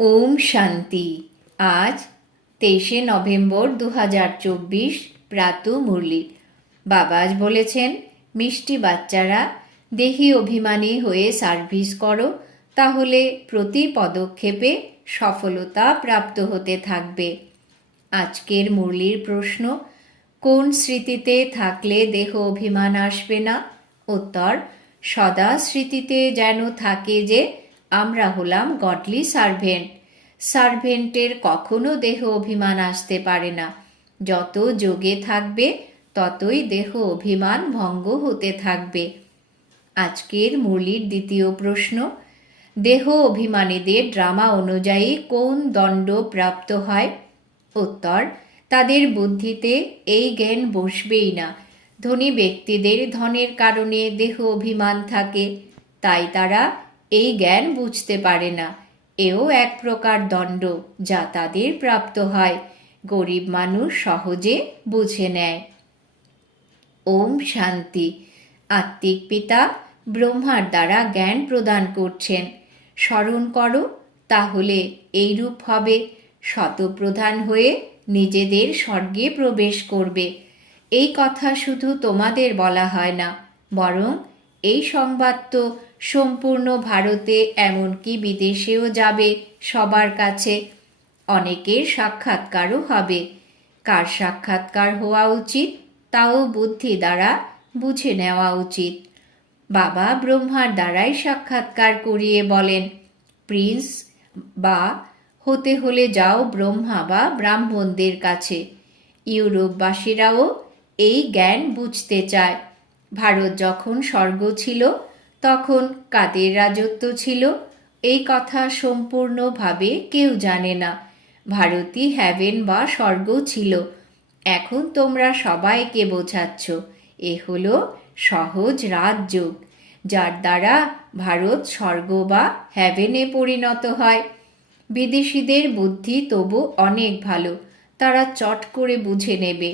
ওম শান্তি। আজ তেইশে নভেম্বর দু হাজার চব্বিশ, প্রাতু মুরলি। বাবাজ বলেছেন, মিষ্টি বাচ্চারা, দেহি অভিমানী হয়ে সার্ভিস করো, তাহলে প্রতি পদক্ষেপে সফলতা প্রাপ্ত হতে থাকবে। আজকের মুরলির প্রশ্ন, কোন স্মৃতিতে থাকলে দেহ অভিমান আসবে না? উত্তর, সদা স্মৃতিতে যেন থাকে যে আমরা হলাম গডলি সার্ভেন্ট। সার্ভেন্টের কখনো দেহ অভিমান আসতে পারে না। যত যোগে থাকবে, ততই দেহ অভিমান ভঙ্গ হতে থাকবে। আজকের মুরলির দ্বিতীয় প্রশ্ন, দেহ অভিমানীদের ড্রামা অনুযায়ী কোন দণ্ড প্রাপ্ত হয়? উত্তর, তাদের বুদ্ধিতে এই জ্ঞান বসবেই না। ধনী ব্যক্তিদের ধনের কারণে দেহ অভিমান থাকে। তাই তারা এই জ্ঞান বুঝতে পারে না। এও এক প্রকার দণ্ড যা তাদের প্রাপ্ত হয়। গরিব মানুষ সহজে বুঝে নেয়। ওম শান্তি। আত্মিক পিতা ব্রহ্মার দ্বারা জ্ঞান প্রদান করছেন। স্মরণ করো, তাহলে এইরূপ হবে। শতপ্রধান হয়ে নিজেদের স্বর্গে প্রবেশ করবে। এই কথা শুধু তোমাদের বলা হয় না, বরং এই সংবাদ তো সম্পূর্ণ ভারতে, এমনকি বিদেশেও যাবে, সবার কাছে। অনেকের সাক্ষাৎকারও হবে। কার সাক্ষাৎকার হওয়া উচিত, তাও বুদ্ধি দ্বারা বুঝে নেওয়া উচিত। বাবা ব্রহ্মার দ্বারাই সাক্ষাৎকার করিয়ে বলেন, প্রিন্স বা হতে হলে যাও ব্রহ্মা বা ব্রাহ্মণদের কাছে। ইউরোপবাসীরাও এই জ্ঞান বুঝতে চায়। ভারত যখন স্বর্গ ছিল, তখন কাদের রাজত্ব ছিল? এই কথা সম্পূর্ণভাবে কেউ জানে না। ভারতই হ্যাভেন বা স্বর্গ ছিল। এখন তোমরা সবাইকে বোঝাচ্ছ, এ হলো সহজ রাজযোগ, যার দ্বারা ভারত স্বর্গ বা হ্যাভেনে পরিণত হয়। বিদেশিদের বুদ্ধি তবু অনেক ভালো, তারা চট করে বুঝে নেবে।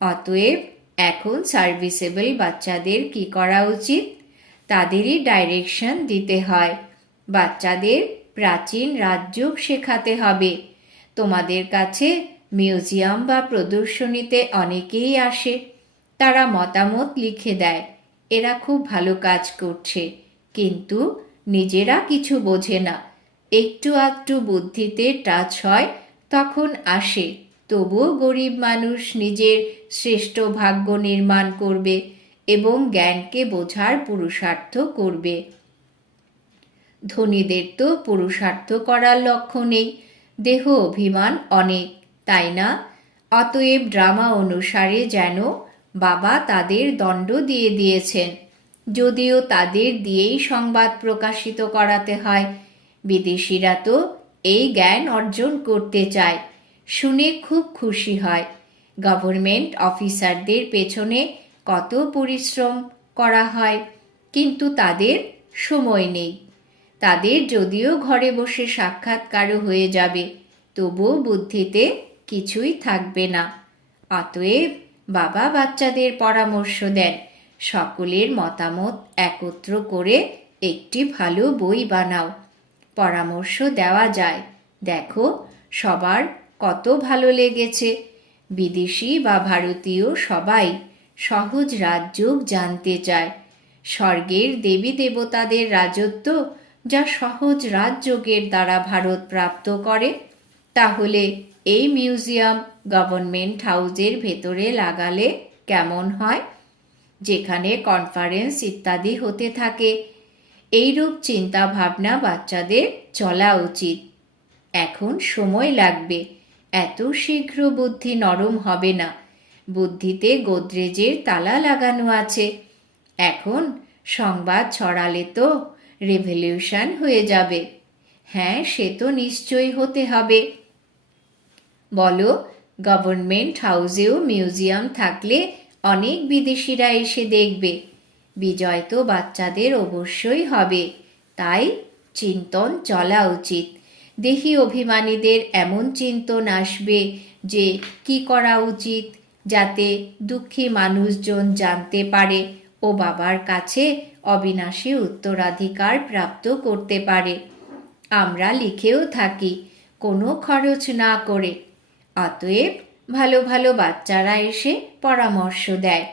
অতএব এখন সার্ভিসেবল বাচ্চাদের কি করা উচিত? তাদেরই ডাইরেকশন দিতে হয়। বাচ্চাদের প্রাচীন রাজযোগ শেখাতে হবে। তোমাদের কাছে মিউজিয়াম বা প্রদর্শনীতে অনেকেই আসে। তারা মতামত লিখে দেয়। এরা খুব ভালো কাজ করছে। কিন্তু নিজেরা কিছু বোঝে না। একটু আধটু বুদ্ধিতে টাচ হয়, তখন আসে। তবুও গরিব মানুষ নিজের শ্রেষ্ঠ ভাগ্য নির্মাণ করবে এবং জ্ঞানকে বোঝার পুরুষার্থ করবে। ধনীদের তো পুরুষার্থ করার লক্ষ্য নেই, দেহ অভিমান অনেক, তাই না? অতএব ড্রামা অনুসারে যেন বাবা তাদের দণ্ড দিয়ে দিয়েছেন। যদিও তাদের দিয়েই সংবাদ প্রকাশিত করাতে হয়, বিদেশিরা তো এই জ্ঞান অর্জন করতে চায়। শুনে খুব খুশি হয়। গভর্নমেন্ট অফিসারদের পেছনে কত পরিশ্রম করা হয়, কিন্তু তাদের সময় নেই। তাদের যদিও ঘরে বসে সাক্ষাৎকারও হয়ে যাবে, তবুও বুদ্ধিতে কিছুই থাকবে না। অতএব বাবা বাচ্চাদের পরামর্শ দেন, সকলের মতামত একত্র করে একটি ভালো বই বানাও। পরামর্শ দেওয়া যায়, দেখো সবার কত ভালো লেগেছে। বিদেশি বা ভারতীয় সবাই সহজ রাজযোগ জানতে চায়। স্বর্গের দেবী দেবতাদের রাজত্ব যা সহজ রাজযোগের দ্বারা ভারত প্রাপ্ত করে, তাহলে এই মিউজিয়াম গভর্নমেন্ট হাউজের ভেতরে লাগালে কেমন হয়? যেখানে কনফারেন্স ইত্যাদি হতে থাকে। এইরূপ চিন্তা ভাবনা বাচ্চাদের চলা উচিত। এখন সময় লাগবে। এত শীঘ্র বুদ্ধি নরম হবে না। বুদ্ধিতে গোদরেজের তালা লাগানো আছে। এখন সংবাদ ছড়ালে তো রেভলিউশন হয়ে যাবে। হ্যাঁ সে তো নিশ্চয়ই হতে হবে। বলো গভর্নমেন্ট হাউসেও মিউজিয়াম থাকলে অনেক বিদেশিরা এসে দেখবে। বিজয় তো বাচ্চাদের অবশ্যই হবে। তাই চিন্তন চলা উচিত। দেহি অভিমানীদের এমন চিন্তন আসবে যে কি করা উচিত যাতে দুঃখী মানুষজন জানতে পারে ও বাবার কাছে অবিনাশী উত্তরাধিকার প্রাপ্ত করতে পারে। আমরা লিখেও থাকি, কোনো খরচ না করে। অতএব ভালো ভালো বাচ্চারা এসে পরামর্শ দেয়।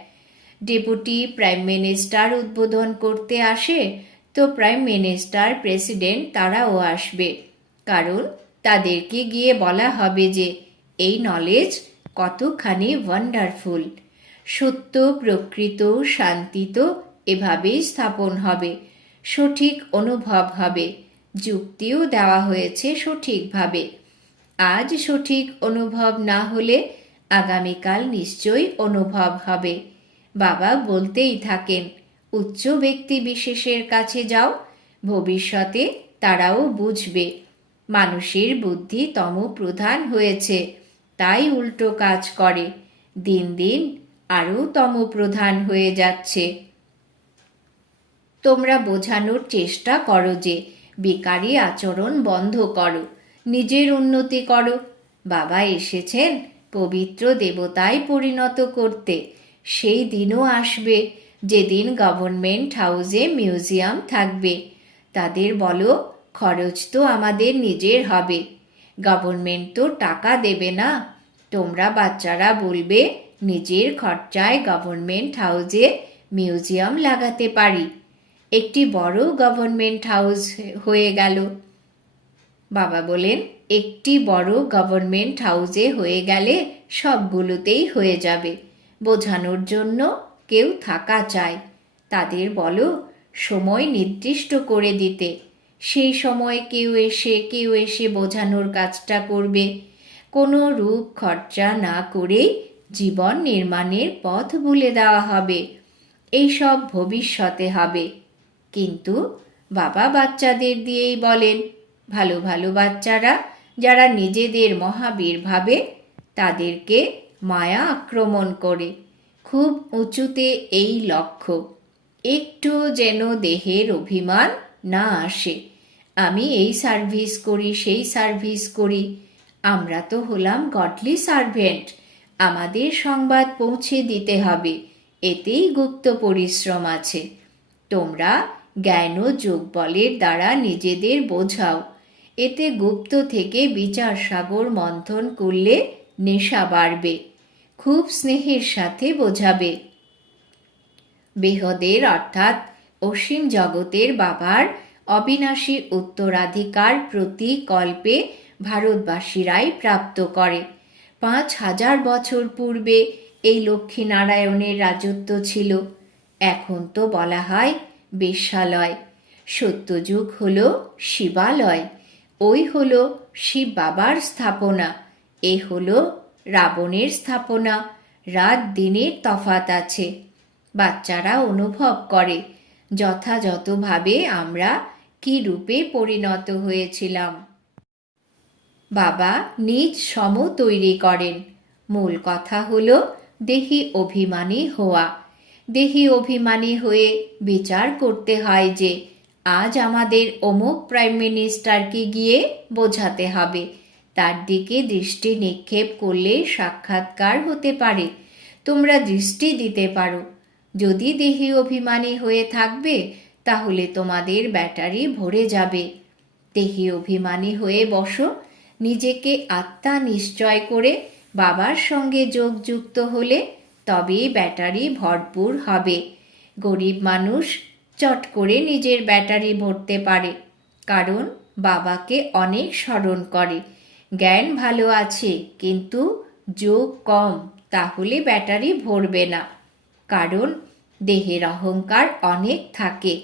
ডেপুটি প্রাইম মিনিস্টার উদ্বোধন করতে আসে, তো প্রাইম মিনিস্টার প্রেসিডেন্ট তারাও আসবে। কারণ তাদেরকে গিয়ে বলা হবে যে, এই নলেজ কতখানি ওয়ান্ডারফুল সত্য, প্রকৃত শান্তি তো এভাবেই স্থাপন হবে। সঠিক অনুভব হবে। যুক্তিও দেওয়া হয়েছে সঠিকভাবে। আজ সঠিক অনুভব না হলে আগামীকাল নিশ্চয়ই অনুভব হবে। বাবা বলতেই থাকেন, উচ্চ ব্যক্তি বিশেষের কাছে যাও। ভবিষ্যতে তারাও বুঝবে। মানুষের বুদ্ধি তম প্রধান হয়েছে, তাই উল্টো কাজ করে। দিন দিন আরও তম প্রধান হয়ে যাচ্ছে। তোমরা বোঝানোর চেষ্টা করো যে, বেকারি আচরণ বন্ধ করো, নিজের উন্নতি করো। বাবা এসেছেন পবিত্র দেবতায় পরিণত করতে। সেই দিনও আসবে যেদিন গভর্নমেন্ট হাউসে মিউজিয়াম থাকবে। তাদের বলো খরচ তো আমাদের নিজের হবে। গভর্নমেন্ট তো টাকা দেবে না। তোমরা বাচ্চারা বলবে, নিজের খরচায় গভর্নমেন্ট হাউসে মিউজিয়াম লাগাতে পারি। একটি বড় গভর্নমেন্ট হাউস হয়ে গেল। বাবা বলেন, একটি বড় গভর্নমেন্ট হাউসে হয়ে গেলে সবগুলোতেই হয়ে যাবে। বোঝানোর জন্য কেউ থাকা চায়। তাদের বলো, সময় নির্দিষ্ট করে দিতে। সেই সময় কেউ এসে কেউ এসে বোঝানোর কাজটা করবে। কোনো রূপ খরচা না করেই জীবন নির্মাণের পথ বলে দেওয়া হবে। এইসব ভবিষ্যতে হবে। কিন্তু বাবা বাচ্চাদের দিয়েই বলেন, ভালো ভালো বাচ্চারা যারা নিজেদের মহাবীর ভাবে, তাদেরকে মায়া আক্রমণ করে। খুব উঁচুতে এই লক্ষ্য, একটু যেন দেহের অভিমান না আসে। আমি এই সার্ভিস করি, সেই সার্ভিস করি। আমরা তো হলাম গডলি সার্ভেন্ট। আমাদের সংবাদ পৌঁছে দিতে হবে। এতেই গুপ্ত পরিশ্রম আছে। তোমরা জ্ঞান ও যোগ বলের দ্বারা নিজেদের বোঝাও। এতে গুপ্ত থেকে বিচার সাগর মন্থন করলে নেশা বাড়বে। খুব স্নেহের সাথে বোঝাবে। বেহদের অর্থাৎ অসীম জগতের বাবার অবিনাশী উত্তরাধিকার প্রতি কল্পে ভারতবাসীরাই প্রাপ্ত করে। পাঁচ হাজার বছর পূর্বে এই লক্ষ্মীনারায়ণের রাজত্ব ছিল। এখন তো বলা হয় বেশ্যালয়। সত্যযুগ হল শিবালয়। ওই হল শিব বাবার স্থাপনা। এ হল রাবণের স্থাপনা। রাত দিনের তফাত আছে। বাচ্চারা অনুভব করে। যথাযথভাবে আমরা কি রূপে পরিণত হয়েছিলাম? বাবা নিজ সম তৈরি করেন। মূল কথা হল দেহি অভিমানী হওয়া। দেহি অভিমানী হয়ে বিচার করতে হয় যে, আজ আমাদের অমুক প্রাইম মিনিস্টারকে গিয়ে বোঝাতে হবে। তার দিকে দৃষ্টি নিক্ষেপ করলে সাক্ষাৎকার হতে পারে। তোমরা দৃষ্টি দিতে পারো। যদি দেহি অভিমানী হয়ে থাকবে তাহলে তোমাদের ব্যাটারি ভরে যাবে। দেহি অভিমানী হয়ে বসো, নিজেকে আত্মা নিশ্চয় করে বাবার সঙ্গে যোগযুক্ত হলে তবেই ব্যাটারি ভরপুর হবে। গরিব মানুষ চট করে নিজের ব্যাটারি ভরতে পারে, কারণ বাবাকে অনেক স্মরণ করে। জ্ঞান ভালো আছে, কিন্তু যোগ কম, তাহলে ব্যাটারি ভরবে না, কারণ দেহের অহংকার অনেক থাকে।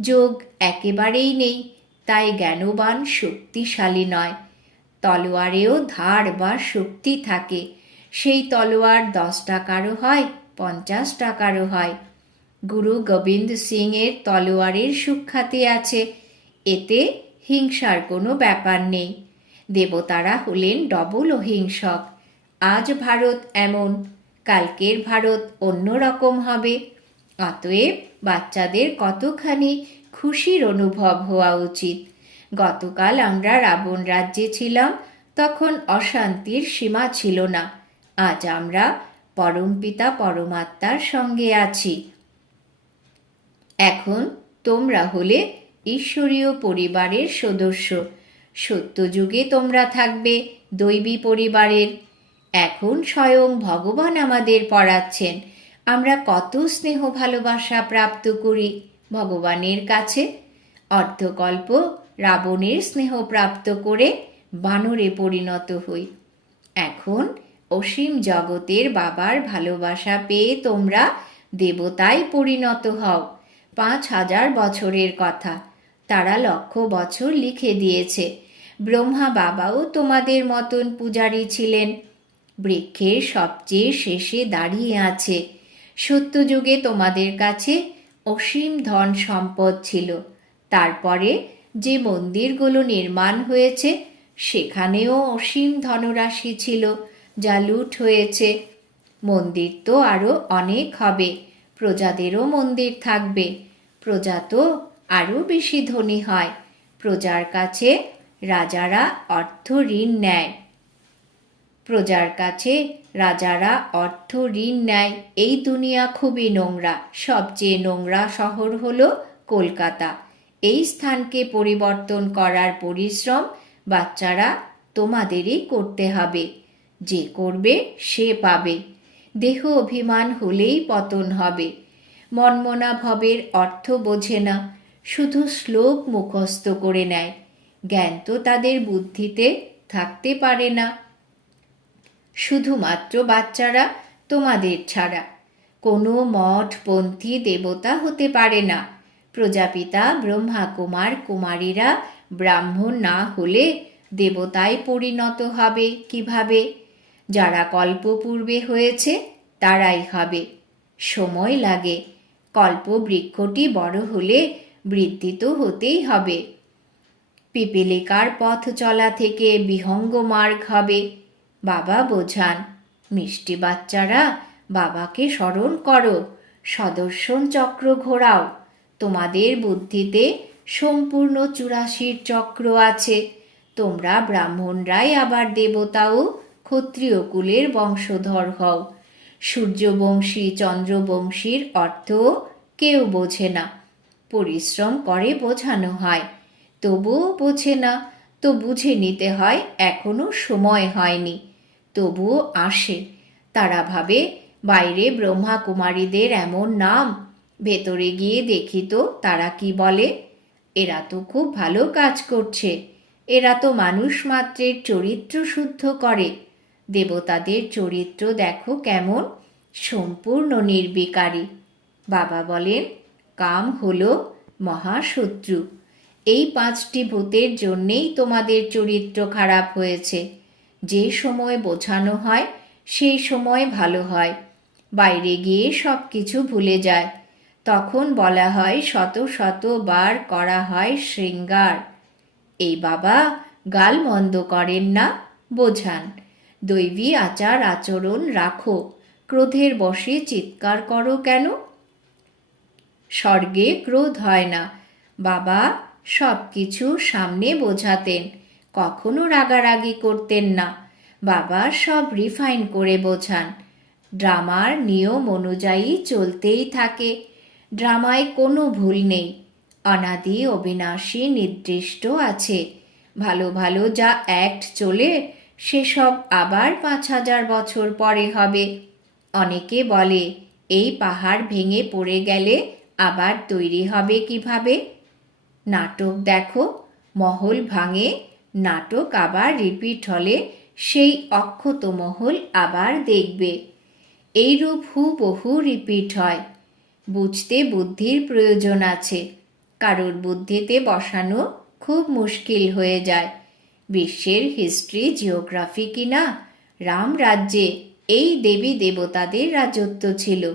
যোগ একেবারেই নেই, তাই জ্ঞানবান শক্তিশালী নয়। তলোয়ারেও ধার বা শক্তি থাকে। সেই তলোয়ার দশ টাকারও হয়, পঞ্চাশ টাকারও হয়। গুরু গোবিন্দ সিং এর তলোয়ারের সুখ্যাতি আছে, এতে হিংসার কোনো ব্যাপার নেই। দেবতারা হলেন ডবল অহিংসক। আজ ভারত এমন, কালকের ভারত অন্য রকম হবে। অতএব বাচ্চাদের কতখানি খুশির অনুভব হওয়া উচিত? গতকাল আমরা রাবণ রাজ্যে ছিলাম, তখন অশান্তির সীমা ছিল না। আজ আমরা পরমপিতা পরমাত্মার সঙ্গে আছি। এখন তোমরা হলে ঈশ্বরীয় পরিবারের সদস্য। সত্যযুগে তোমরা থাকবে দৈবী পরিবারের। এখন স্বয়ং ভগবান আমাদের পড়াচ্ছেন। আমরা কত স্নেহ ভালোবাসা প্রাপ্ত করি? ভগবানের কাছে অর্ধকল্প রাবণের স্নেহ প্রাপ্ত করে বানরে পরিণত হই। এখন অসীম জগতের বাবার ভালোবাসা পেয়ে তোমরা দেবতায় পরিণত হও। পাঁচ হাজার বছরের কথা। তারা লক্ষ বছর লিখে দিয়েছে। ব্রহ্মা বাবাও তোমাদের মতন পূজারী ছিলেন। বৃক্ষের সবচেয়ে শেষে দাঁড়িয়ে আছে। সত্যযুগে তোমাদের কাছে অসীম ধন সম্পদ ছিল। তারপরে যে মন্দিরগুলো নির্মাণ হয়েছে, সেখানেও অসীম ধনরাশি ছিল যা লুট হয়েছে। মন্দির তো আরও অনেক হবে, প্রজাদেরও মন্দির থাকবে। প্রজা তো আরও বেশি ধনী হয়, প্রজার কাছে রাজারা অর্থ ঋণ নেয়। প্রজার কাছে রাজারা অর্থ, ঋণ নেয়। এই দুনিয়া খুবই নোংরা। সবচেয়ে নোংরা শহর হল কলকাতা। এই স্থানকে পরিবর্তন করার পরিশ্রম বাচ্চারা তোমাদেরই করতে হবে। যে করবে, সে পাবে। দেহ অভিমান হলেই পতন হবে। মনমনা ভবের অর্থ বোঝে না। শুধু শ্লোক মুখস্থ করে নেয়। জ্ঞান তো তাদের বুদ্ধিতে থাকতে পারে না। শুধুমাত্র বাচ্চারা, তোমাদের ছাড়া। কোনো মঠপন্থী দেবতা হতে পারে না। প্রজাপিতা ব্রহ্মা কুমার কুমারীরা ব্রাহ্মণ না হলে দেবতায় পরিণত হবে কীভাবে? যারা কল্প পূর্বে হয়েছে, তারাই হবে। সময় লাগে। কল্প বৃক্ষটি বড় হলে বৃদ্ধি তো হতেই হবে। পিপিলিকার পথ চলা থেকে বিহঙ্গ মার্গ হবে। বাবা বোঝান, মিষ্টি বাচ্চারা, বাবাকে স্মরণ করো, সদর্শন চক্র ঘোরাও, তোমাদের বুদ্ধিতে সম্পূর্ণ চুরাশির চক্র আছে, তোমরা ব্রাহ্মণরাই আবার দেবতাও ক্ষত্রিয় কুলের বংশধর হও। সূর্যবংশী, চন্দ্রবংশীর অর্থ কেউ বোঝে না, পরিশ্রম করে বোঝানো হয়, তবুও বোঝে না, তো বুঝে নিতে হয়, এখনও সময় হয়নি। তবুও আসে। তারা ভাবে, বাইরে ব্রহ্মা কুমারীদের এমন নাম। ভেতরে গিয়ে দেখি তো তারা কি বলে। এরা তো খুব ভালো কাজ করছে। এরা তো মানুষ মাত্রের চরিত্র শুদ্ধ করে। দেবতাদের চরিত্র দেখো কেমন। সম্পূর্ণ নির্বিকারী। বাবা বলেন, কাম হল মহাশত্রু। এই পাঁচটি ভূতের জন্যেই তোমাদের চরিত্র খারাপ হয়েছে। যে সময় বোঝানো হয়, সেই সময় ভালো হয়। বাইরে গিয়ে সব কিছু ভুলে যায়। তখন বলা হয়, শত শত বার করা হয় শৃঙ্গার। এই বাবা গাল মন্দ করেন না, বোঝান। দৈবী আচার আচরণ রাখো, ক্রোধের বশে চিৎকার করো কেন? স্বর্গে ক্রোধ হয় না। বাবা সব কিছু সামনে বোঝাতেন। কখনো রাগারাগি করতেন না। বাবা সব রিফাইন করে বোঝান। ড্রামার নিয়ম অনুযায়ী চলতেই থাকে। ড্রামায় কোনো ভুল নেই। অনাদি, অবিনাশী নির্দিষ্ট আছে। ভালো ভালো যা অ্যাক্ট চলে, সেসব আবার পাঁচ হাজার বছর পরে হবে। অনেকে বলে, এই পাহাড় ভেঙে পড়ে গেলে আবার তৈরি হবে কীভাবে? নাটক দেখো, মহল ভাঙে নাটক আবার রিপিট হলে সেই অক্ষত মহল আবার দেখবে। এইরূপ হুবহু রিপিট হয়। বুঝতে বুদ্ধির প্রয়োজন আছে। কারোর বুদ্ধিতে বসানো খুব মুশকিল হয়ে যায়। বিশ্বের হিস্ট্রি জিওগ্রাফি কিনা? রাম রাজ্যে এই দেবী দেবতাদের রাজত্ব ছিল।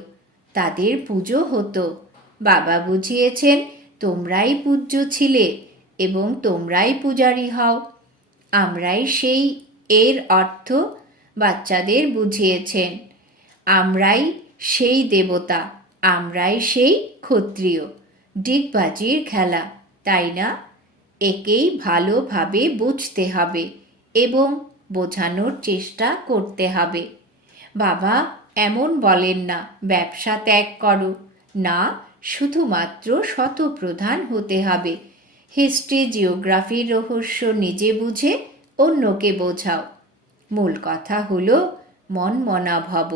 তাদের পুজো হতো। বাবা বুঝিয়েছেন, তোমরাই পূজ্য ছিলে। এবং তোমরাই পূজারী হও। আমরাই সেই এর অর্থ বাচ্চাদের বুঝিয়েছেন। আমরাই সেই দেবতা, আমরাই সেই ক্ষত্রিয়। ডিগবাজির খেলা, তাই না? একেই ভালোভাবে বুঝতে হবে এবং বোঝানোর চেষ্টা করতে হবে। বাবা, এমন বলেন না, ব্যবসা ত্যাগ করো। না, শুধুমাত্র শতপ্রধান হতে হবে। হিস্ট্রি জিওগ্রাফির রহস্য নিজে বুঝে অন্যকে বোঝাও। মূল কথা হলো মন মনা ভব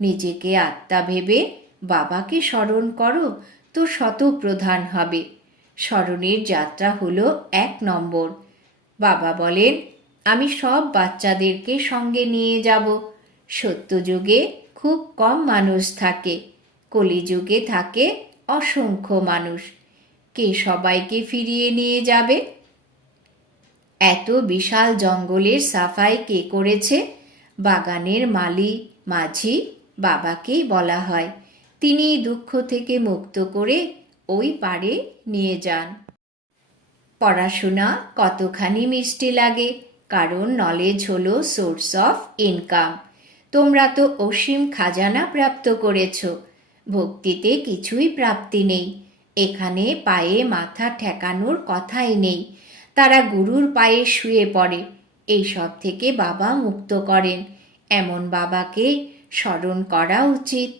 নিজেকে আত্মা ভেবে বাবাকে স্মরণ করো তো শতপ্রধান হবে। স্মরণের যাত্রা হলো এক নম্বর। বাবা বলেন, আমি সব বাচ্চাদেরকে সঙ্গে নিয়ে যাব। সত্যযুগে খুব কম মানুষ থাকে, কলিযুগে থাকে অসংখ্য মানুষ। কে সবাইকে ফিরিয়ে নিয়ে যাবে? এত বিশাল জঙ্গলের সাফাই কে করেছে? বাগানের মালি মাঝি বাবাকেই বলা হয়। তিনি দুঃখ থেকে মুক্ত করে ওই পারে নিয়ে যান। পড়াশোনা কতখানি মিষ্টি লাগে, কারণ নলেজ হলো সোর্স অফ ইনকাম তোমরা তো অসীম খাজানা প্রাপ্ত করেছ। ভক্তিতে কিছুই প্রাপ্তি নেই। এখানে পায়ে মাথা ঠেকানোর কথাই নেই। তারা গুরুর পায়ে শুয়ে পড়ে। এইসব থেকে বাবা মুক্ত করেন। এমন বাবাকে স্মরণ করা উচিত।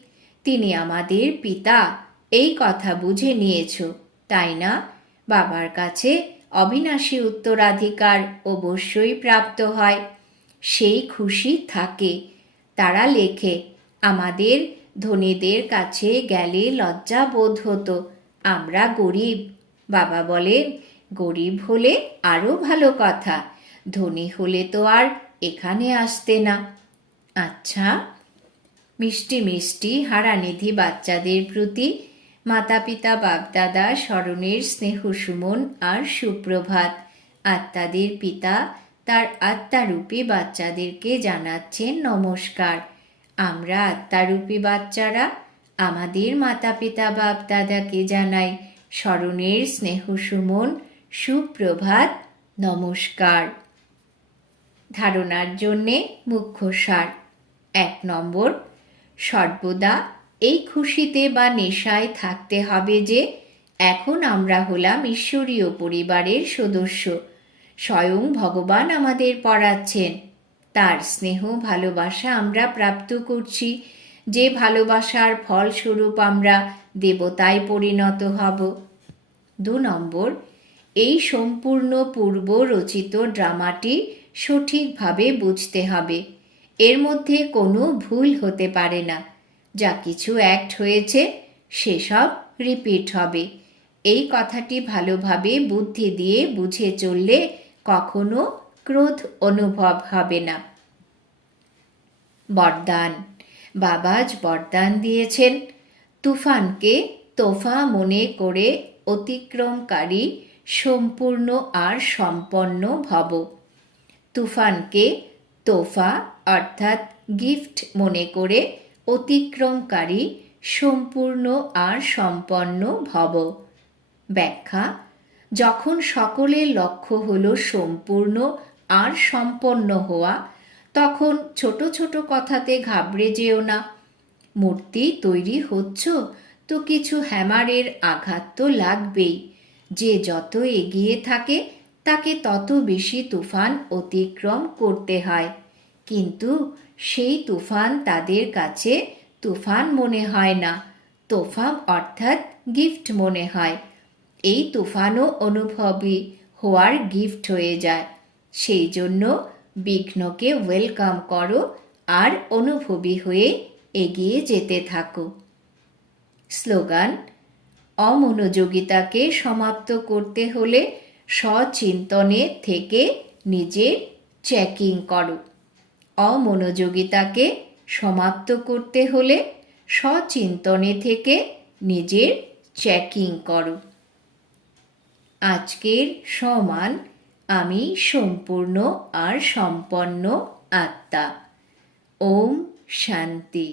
তিনি আমাদের পিতা। এই কথা বুঝে নিয়েছ, তাই না? বাবার কাছে অবিনাশী উত্তরাধিকার অবশ্যই প্রাপ্ত হয়। সেই খুশি থাকে। তারা লেখে, আমাদের ধনীদের কাছে গেলে লজ্জা বোধ হতো। আমরা গরিব। বাবা বলেন গরিব হলে আরও ভালো কথা, ধনী হলে তো আর এখানে আসতে না। আচ্ছা মিষ্টি মিষ্টি হারানিধি বাচ্চাদের প্রতি মাতা পিতা বাপদাদা, স্মরণের স্নেহ সুমন আর সুপ্রভাত। আত্মাদের পিতা তার আত্মারূপী বাচ্চাদেরকে জানাচ্ছেন নমস্কার। আমরা আত্মারূপী বাচ্চারা আমাদের মাতা পিতা বাপ দাদাকে জানাই স্মরণের স্নেহ সুমন, সুপ্রভাত, নমস্কার। ধারণার জন্যে মুখ্য সার। এক নম্বর, সর্বদা এই খুশিতে বা নেশায় থাকতে হবে যে, এখন আমরা হলাম ঈশ্বরীয় পরিবারের সদস্য। স্বয়ং ভগবান আমাদের পড়াচ্ছেন তার স্নেহ ভালোবাসা আমরা প্রাপ্ত করছি যে ভালোবাসার ফলস্বরূপ আমরা দেবতায় পরিণত হব। দু নম্বর, এই সম্পূর্ণ পূর্ব রচিত ড্রামাটি সঠিকভাবে বুঝতে হবে। এর মধ্যে কোনো ভুল হতে পারে না। যা কিছু অ্যাক্ট হয়েছে, সেসব রিপিট হবে। এই কথাটি ভালোভাবে বুদ্ধি দিয়ে বুঝে চললে কখনো ক্রোধ অনুভব হবে না। বরদান বাবাজ বরদান দিয়েছেন। তুফানকে তোফা মনে করে অতিক্রমকারী, সম্পূর্ণ আর সম্পন্ন ভব। তুফানকে তোফা অর্থাৎ গিফট মনে করে অতিক্রমকারী, সম্পূর্ণ আর সম্পন্ন ভব। ব্যাখ্যা, যখন সকলের লক্ষ্য হল সম্পূর্ণ আর সম্পন্ন হওয়া তখন ছোট ছোট কথাতে ঘাবড়ে যেও না। মূর্তি তৈরি হচ্ছ, তো কিছু হ্যামারের আঘাত তো লাগবেই। যে যত এগিয়ে থাকে, তাকে তত বেশি তুফান অতিক্রম করতে হয়। কিন্তু সেই তুফান তাদের কাছে তুফান মনে হয় না, তোফাম অর্থাৎ গিফট মনে হয়। এই তুফানও অনুভবী হওয়ার গিফট হয়ে যায়। সেই জন্য বিঘ্নকে ওয়েলকাম করো আর অনুভবী হয়ে এগিয়ে যেতে থাকো। স্লোগান, অমনোযোগিতাকে সমাপ্ত করতে হলে সচিন্তনে থেকে নিজের চেকিং করো। অমনোযোগিতাকে সমাপ্ত করতে হলে সচিন্তনে থেকে নিজের চেকিং করো। আজকের সমান আমি সম্পূর্ণ আর সম্পন্ন আত্মা। ওম শান্তি।